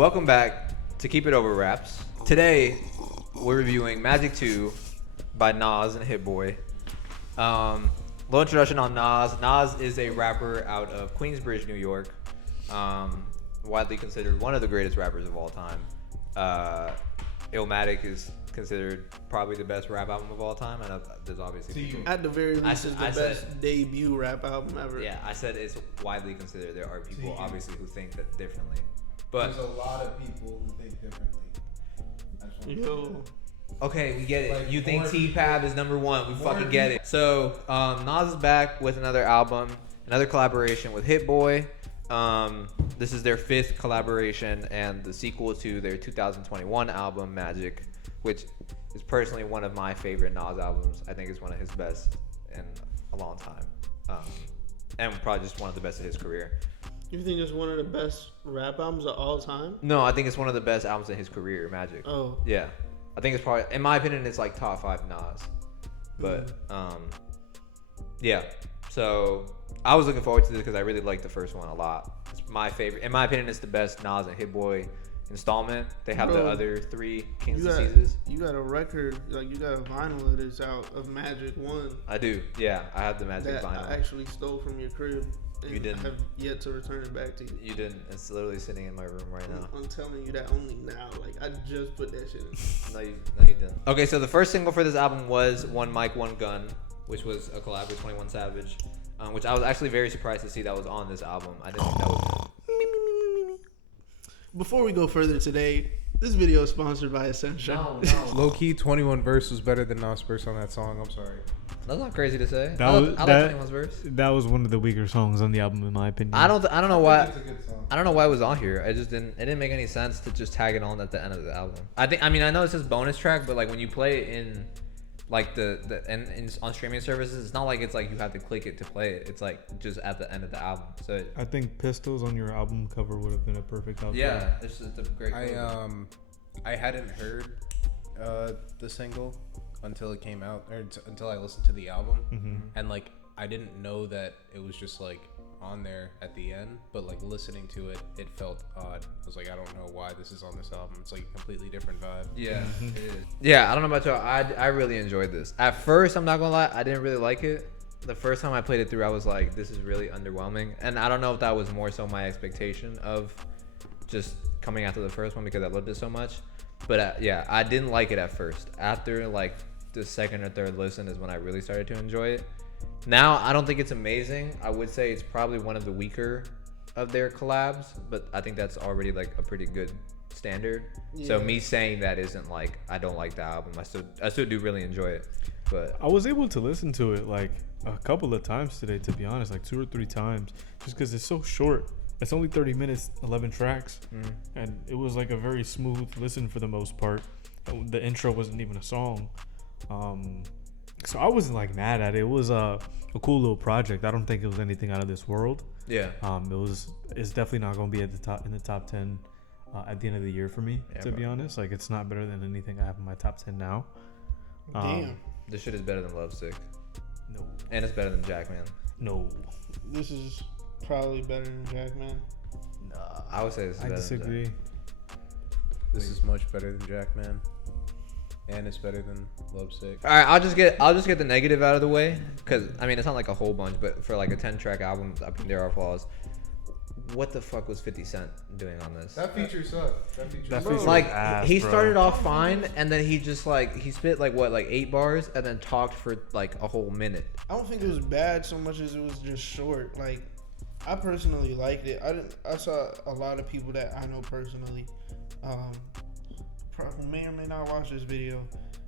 Welcome back to Keep It Over Raps. Today, we're reviewing Magic 2 by Nas and Hit-Boy. Little introduction on Nas. Nas is a rapper out of Queensbridge, New York. Widely considered one of the greatest rappers of all time. Illmatic is considered probably the best rap album of all time. And there's obviously people. At the very least, it's the best debut rap album ever. Yeah, I said it's widely considered. There are people obviously who think that differently. But there's a lot of people who think differently. Yo. Okay, we get it. Like, you think T-Pab is number one. We fucking get it. So, Nas is back with another album, another collaboration with Hit-Boy. This is their 5th collaboration and the sequel to their 2021 album, Magic, which is personally one of my favorite Nas albums. I think it's one of his best in a long time. And probably just one of the best of his career. You think it's one of the best rap albums of all time? No, I think it's one of the best albums in his career, Magic. Oh. Yeah. I think it's probably, in my opinion, it's like top 5 Nas. But, yeah. So, I was looking forward to this because I really liked the first one a lot. It's my favorite. In my opinion, it's the best Nas and Hit-Boy installment. They have the other 3 King's Diseases. You got a record, like you got a vinyl that is out of Magic 1. I do. Yeah, I have the Magic that vinyl. I actually stole from your crib. You didn't. I have yet to return it back to you. You didn't. It's literally sitting in my room right now. I'm telling you that only now. Like, I just put that shit in. No, you didn't. Okay, so the first single for this album was One Mic, One Gun, which was a collab with 21 Savage, which I was actually very surprised to see that was on this album. I didn't think that was... Before we go further today, this video is sponsored by Essential. No. Low key, 21 verse was better than Nas verse on that song. I'm sorry. That's not crazy to say. That I was, like 21's verse. That was one of the weaker songs on the album, in my opinion. I don't know why. It's a good song. I don't know why it was on here. It didn't make any sense to just tag it on at the end of the album. I know it says bonus track, but like when you play it in like on streaming services, it's not like it's like you have to click it to play it. It's like just at the end of the album. So I think Pistols on your album cover would have been a perfect outfit. yeah, it's a great. I hadn't heard the single until it came out, or until I listened to the album, and like I didn't know that it was just like on there at the end, but like listening to it, it felt odd. I was like, I don't know why this is on this album. It's like a completely different vibe. Yeah, it is. Yeah, I don't know about y'all. I really enjoyed this. At first, I'm not gonna lie, I didn't really like it. The first time I played it through, I was like, this is really underwhelming. And I don't know if that was more so my expectation of just coming after the first one because I loved it so much. But yeah, I didn't like it at first. After like the second or third listen is when I really started to enjoy it. Now, I don't think it's amazing. I would say it's probably one of the weaker of their collabs, but I think that's already like a pretty good standard. Yeah. So me saying that isn't like I don't like the album. I still do really enjoy it. But I was able to listen to it like a couple of times today, to be honest, like 2 or 3 times, just because it's so short. It's only 30 minutes, 11 tracks, and it was like a very smooth listen for the most part. The intro wasn't even a song. So I wasn't like mad at it. It was a cool little project. I don't think it was anything out of this world. Yeah. It's definitely not going to be at the top in the top 10 at the end of the year for me. Yeah, to be honest, like it's not better than anything I have in my top 10 now. Damn. This shit is better than Lovesick. No. And it's better than Jackman. No. This is probably better than Jackman. Nah, I would say this is better. I disagree. Than This is much better than Jackman. And it's better than Lovesick. All right, I'll just get the negative out of the way, because I mean it's not like a whole bunch, but for like a 10-track album, I think there are flaws. What the fuck was 50 Cent doing on this? That feature sucked. He started off fine, and then he just like he spit like 8 bars, and then talked for like a whole minute. I don't think it was bad so much as it was just short. Like, I personally liked it. I saw a lot of people that I know personally, who may or may not watch this video,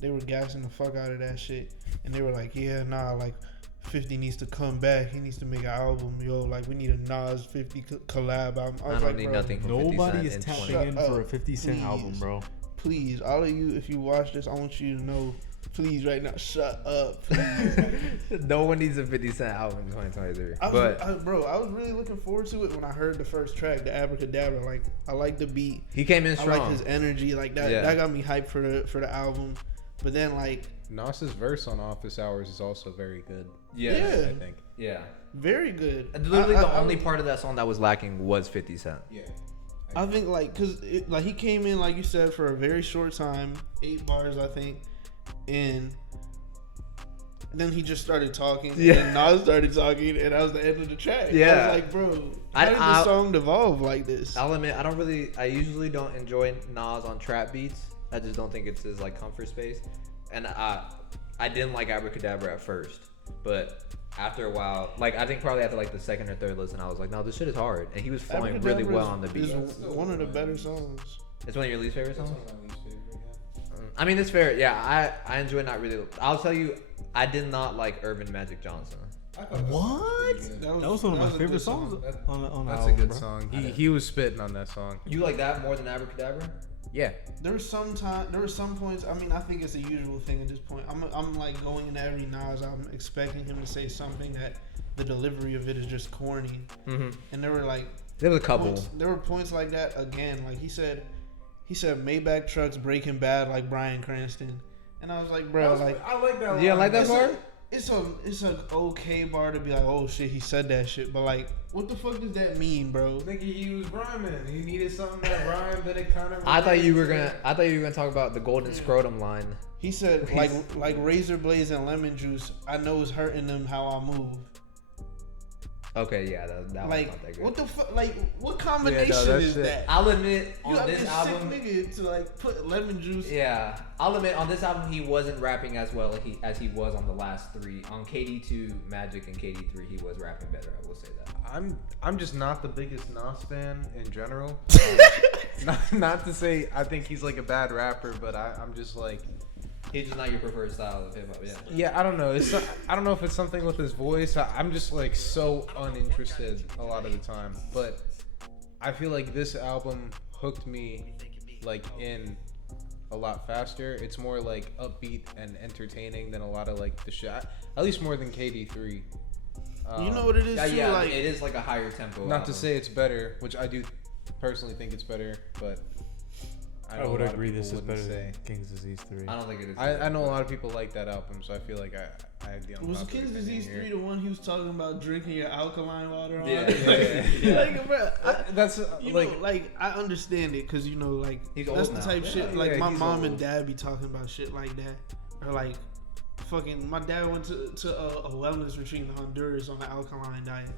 they were gassing the fuck out of that shit, and they were like, yeah, nah, like 50 needs to come back. He needs to make an album, yo. Like, we need a Nas 50 collab album. I don't need nothing from 50 Cent. Nobody is tapping in for a 50 Cent album, bro. Please, all of you, if you watch this, I want you to know, please, right now, shut up, please. No one needs a 50 Cent album in 2023. I was really looking forward to it when I heard the first track, the Abracadabra. Like, I like the beat. He came in strong. I like his energy. Like that. Yeah. That got me hyped for the album. But then like Nas's verse on Office Hours is also very good. Yeah. I think. Yeah. Very good. And literally the only part of that song that was lacking was 50 Cent. Yeah. I think like because like he came in like you said for a very short time, 8 bars I think, and then he just started talking. Yeah. And Nas started talking, and that was the end of the track. Yeah. I was like, bro, how did the song devolve like this? I'll admit, I usually don't enjoy Nas on trap beats. I just don't think it's his like comfort space. And I didn't like Abracadabra at first, but after a while, like I think probably after like the second or third listen, I was like, no, this shit is hard. And he was flowing really well on the beat. It's one of the better songs. It's one of your least favorite songs? That's one of my least favorite, yeah. I mean, it's fair. Yeah, I enjoy not really. I'll tell you, I did not like Urban Magic Johnson. What? That was one of my favorite songs on the That's album, a good bro. song. He was spitting on that song. You like that more than Abracadabra? Yeah. There were some points. I mean, I think it's a usual thing at this point. I'm like going into every Nas album expecting him to say something that the delivery of it is just corny. Mm-hmm. And there were like There was a couple. there were points like that again. Like he said Maybach trucks Breaking Bad like Bryan Cranston, and I was like, bro, like I like that. Yeah, I like that part. it's an okay bar to be like, oh shit, he said that shit, but like, what the fuck does that mean, bro? Nigga, he was rhyming. He needed something that rhymed, but it kind of. I thought you were gonna talk about the golden scrotum line. He said like razor blades and lemon juice. I know it's hurting them how I move. Okay, yeah, that was Like not that good. what the fuck? Like what combination that is shit- that? I'll admit You on have this this album, sick nigga to like put lemon juice. yeah, I'll admit on this album he wasn't rapping as well as he was on the last three. On KD2 Magic and KD3 he was rapping better. I will say that. I'm just not the biggest Nas fan in general. Not to say I think he's like a bad rapper, but I'm just like. He's just not your preferred style of hip hop. Yeah. Yeah, I don't know. I don't know if it's something with his voice. I'm just like so uninterested a lot of the time. But I feel like this album hooked me like in a lot faster. It's more like upbeat and entertaining than a lot of like the shit. At least more than KD3. You know what it is too? Yeah, like it is like a higher tempo. Not album. to say it's better, which I do personally think it's better, but I would agree this is better than King's Disease 3. I don't think it is. I know a lot of people like that album, so I feel like I have the was unpopular King's opinion Disease here. 3 the one he was talking about drinking your alkaline water on? Yeah. Like, bro, That's you like know, like I understand it because you know, like He's that's old the now. type shit. Yeah, Like yeah, my he's mom old. and dad be talking about shit like that, or like fucking. My dad went to a wellness retreat in Honduras on the alkaline diet,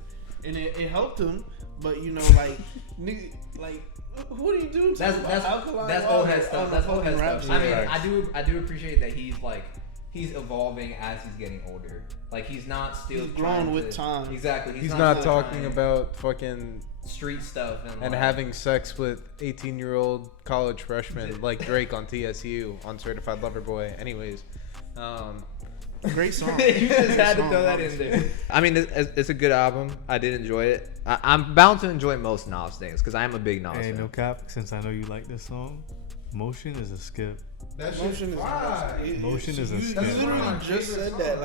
and it helped him. But you know, like nigga, like what do you do? To That's alkaline that's water old head on stuff. a That's old fucking head rap stuff. I song? mean, I do appreciate that he's evolving as he's getting older. Like he's not still He's grown trying with to- time. Exactly. he's not still talking trying about fucking street stuff and like, having sex with 18-year-old college freshmen like Drake on TSU on Certified Lover Boy. Anyways, Great song. you just had to Song, throw that in there. I mean, it's a good album. I did enjoy it. I'm bound to enjoy most Nas things because I am a big Nas Hey, fan. no cap, since I know you like this song, Motion is a skip. that Motion is awesome. Motion is a You skip. That's one of literally my just favorite said that.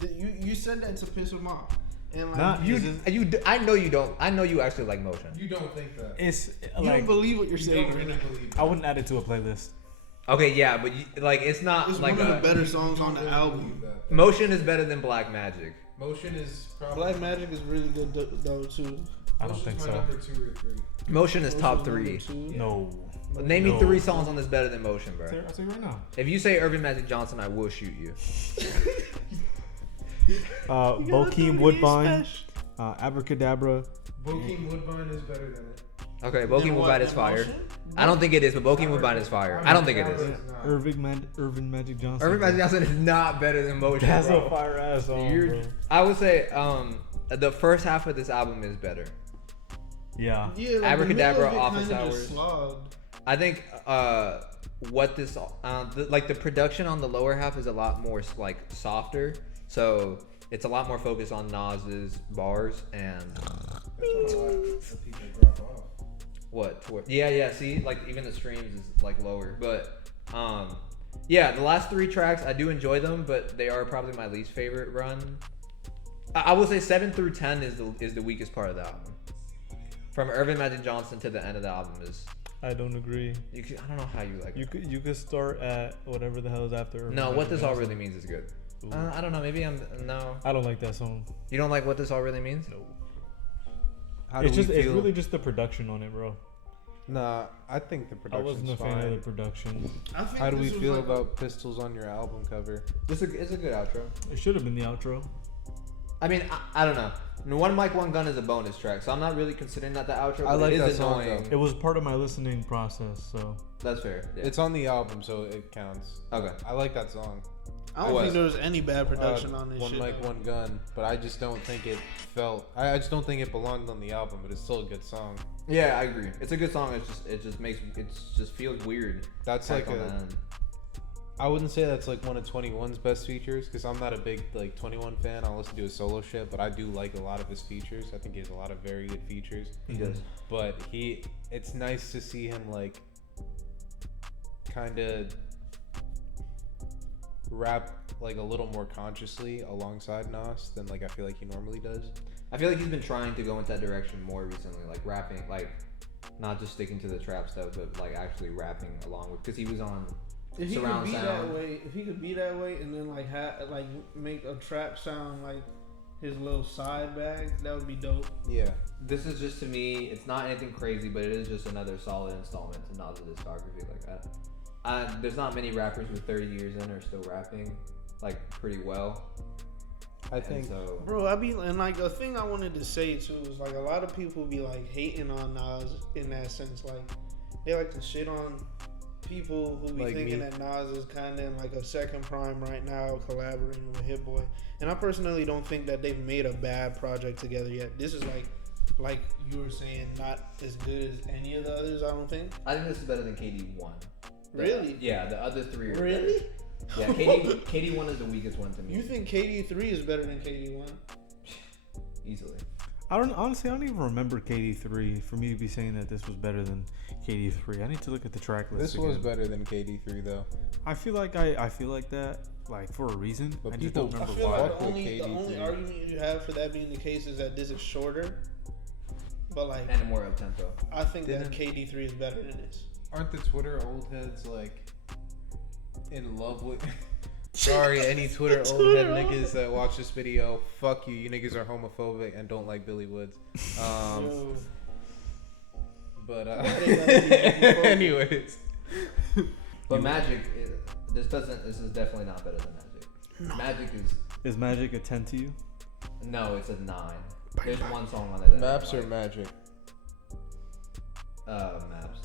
songs. Like you said that to piss him off. And like Nah, you, I know you don't. I know you actually like Motion. You don't think that? It's you like, don't believe what you're You saying. don't really believe I wouldn't add it to a playlist. Okay, yeah, but like it's not It's like one of the a, better songs on the album. Motion is better than Black Magic. Motion is probably Black Magic is really good though too. I don't think so. Number 2 or 3. Motion is top Motion's three. number two. No. Name me No. 3 songs on this better than Motion, bro. I'll tell you right now. If you say Urban Magic Johnson, I will shoot you. Bokeem Woodbine, Abracadabra. Bokeem Woodbine is better than it. Okay, Then Bokeem what, Woodbine is then fire. Motion? I don't think it is, but Bokeem Woodbine is fire. I don't think it is. Urban Magic Johnson. Urban Magic Johnson is not better than Motion, That's bro. a fire ass song, bro. I would say the first half of this album is better. Yeah. Yeah, like Abracadabra, the middle of it Office kinda Hours. just slogged. I think what this like the production on the lower half is a lot more like softer, so it's a lot more focused on Nas's bars and yeah. See, like even the streams is like lower, but yeah, the last 3 tracks I do enjoy them, but they are probably my least favorite run. I will say 7 through 10 is the weakest part of the album. From Urban Magic Johnson to the end of the album is. I don't agree. I don't know how you like it. You could start at whatever the hell is after. Urban No, Magic what this all Johnson. really means is good. Ooh. I don't know. Maybe I'm no. I don't like that song. You don't like what this all really means? No. How do It's we just it's feel? really just the production on it, bro. Nah, I think the I production's wasn't a fan fine. of the production. I think How do we this was feel like about pistols on your album cover? It's a good outro. It should have been the outro. I mean, I don't know. One Mic, One Gun is a bonus track, so I'm not really considering that the outro. I but like it that is song, annoying. though. It was part of my listening process, so That's fair. Yeah. It's on the album, so it counts. Okay. I like that song. I don't What? think there was any bad production on this One shit. Mic, though. One Gun, but I just don't think it felt. I just don't think it belonged on the album, but it's still a good song. Yeah, I agree. It's a good song. It just feels weird. That's Tack like on the end. I wouldn't say that's like one of 21's best features because I'm not a big like 21 fan. I'll listen to his solo shit, but I do like a lot of his features. I think he has a lot of very good features. He does. But it's nice to see him like kind of rap like a little more consciously alongside Nas than like I feel like he normally does. I feel like he's been trying to go into that direction more recently, like rapping, like not just sticking to the trap stuff, but like actually rapping along with. Because he was on If he could surround be sound. that way, if he could be that way, and then like make a trap sound like his little side bag, that would be dope. Yeah. This is just, to me, it's not anything crazy, but it is just another solid installment to Nas' discography. Like, there's not many rappers with 30 years in are still rapping like pretty well. I think so. Bro, and like the thing I wanted to say too is like a lot of people be like hating on Nas in that sense. Like they like to shit on people who be Like thinking me. that Nas is kind of in like a second prime right now, collaborating with Hit-Boy. And I personally don't think that they've made a bad project together yet. This is like you were saying, not as good as any of the others. I don't think. I think this is better than KD1. Really? Yeah, the other three are Really? better. Yeah, KD1 is the weakest one to me. You think KD3 is better than KD1? Easily. I don't even remember KD3 for me to be saying that this was better than KD3. I need to look at the track list. this was again. better than KD3 though. I feel like that like for a reason. But I just people- don't I remember feel why. like Fuck the with only KD3. argument you have for that being the case is that this is shorter. But like, And more up tempo. I think that Didn't- KD3 is better than this. Aren't the Twitter old heads like in love with? Sorry, any Twitter old head niggas that watch this video, fuck you. You niggas are homophobic and don't like Billy Woods. Yo. But Why they gotta be homophobic? anyways, But Magic, this is definitely not better than Magic. Magic Is Magic a 10 to you? no, it's a 9. There's one song on there that maps I or like. magic? Maps.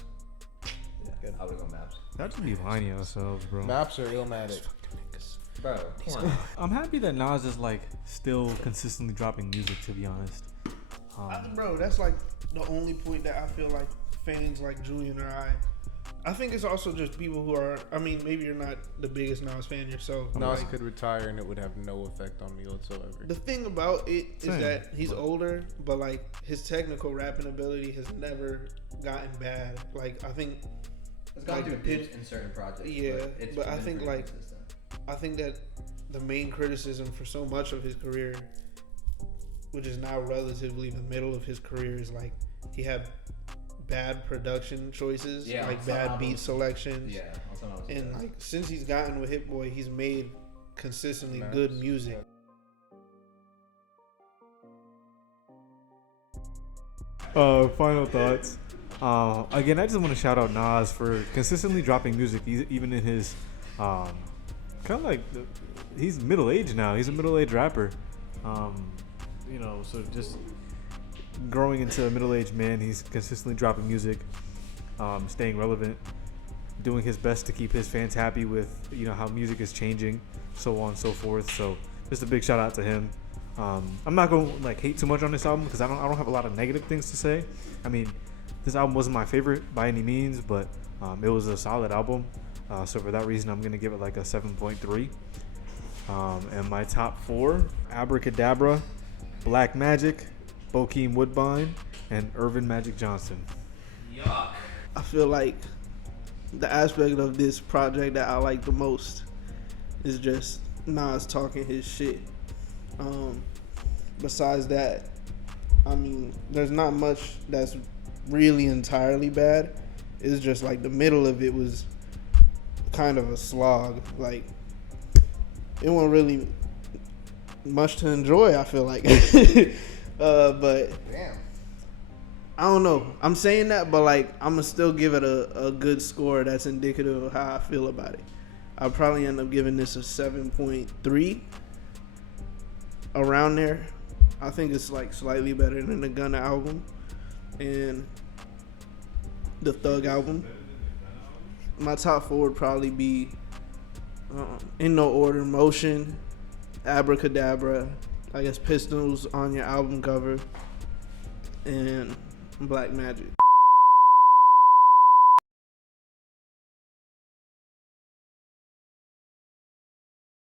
Yeah, Good. I would go Maps. Y'all just be lying to yourselves, bro. Maps or Illmatic? Bro, come on. I'm happy that Nas is like still consistently dropping music. To be honest, Bro, that's like the only point that I feel like fans like Julian or I think it's also just people who are. I mean, maybe you're not the biggest Nas fan yourself. but, Nas like, could retire and it would have no effect on me whatsoever. the thing about it is Same, that he's older, but like his technical rapping ability has never gotten bad. Like I think, It's gone like, through the dips in certain projects. Yeah, it's but I been think, pretty like, consistent. I think that the main criticism for so much of his career, which is now relatively the middle of his career, is like he had bad production choices, Yeah, like on some bad beat albums. selections. Yeah, on some albums he And does. like since he's gotten with Hit-Boy, he's made consistently Nice. good music. Final thoughts. Again, I just want to shout out Nas for consistently dropping music, even in his kind of like he's middle aged now. He's a middle aged rapper. So just growing into a middle aged man, he's consistently dropping music, staying relevant, doing his best to keep his fans happy with how music is changing, so on and so forth. So just a big shout out to him. I'm not going to hate too much on this album because I don't have a lot of negative things to say. I mean, this album wasn't my favorite by any means, but it was a solid album. So for that reason, I'm going to give it like a 7.3. And my top 4: Abracadabra, Black Magic, Bokeem Woodbine, and Irvin Magic Johnson. I feel like the aspect of this project that I like the most is just Nas talking his shit. Besides that, I mean, there's not much that's really entirely bad. It's just like the middle of it was kind of a slog. Like, it wasn't really much to enjoy, I feel like. But Damn. I don't know. I'm saying that, but like I'm gonna still give it a good score that's indicative of how I feel about it. I'll probably end up giving this a 7.3 around there. I think it's like slightly better than the Gunna album and the Thug album. My top 4 would probably be in no order: Motion, Abracadabra, I guess Pistols on your album cover, and Black Magic.